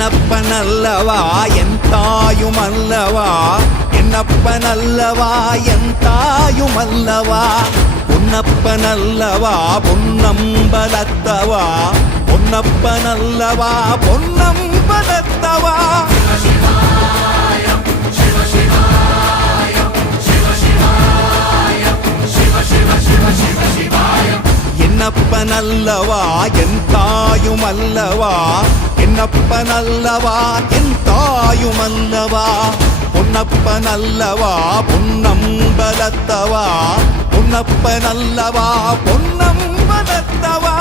என்னப்பனல்லவா என் தாயுமல்லவா என்னப்பனல்லவா என் தாயுமல்லவா பொன்னப்பனல்லவா பொன்னம்பலத்தவா பொன்னப்பனல்லவா பொன்னம்பலத்தவா என்னப்பனல்லவா என் தாயுமல்லவா என்னப்பனல்லவா என் தாயுமல்லவா பொன்னப்பனல்லவா பொன்னம்பலத்தவா பொன்னப்பனல்லவா பொன்னம்பலத்தவா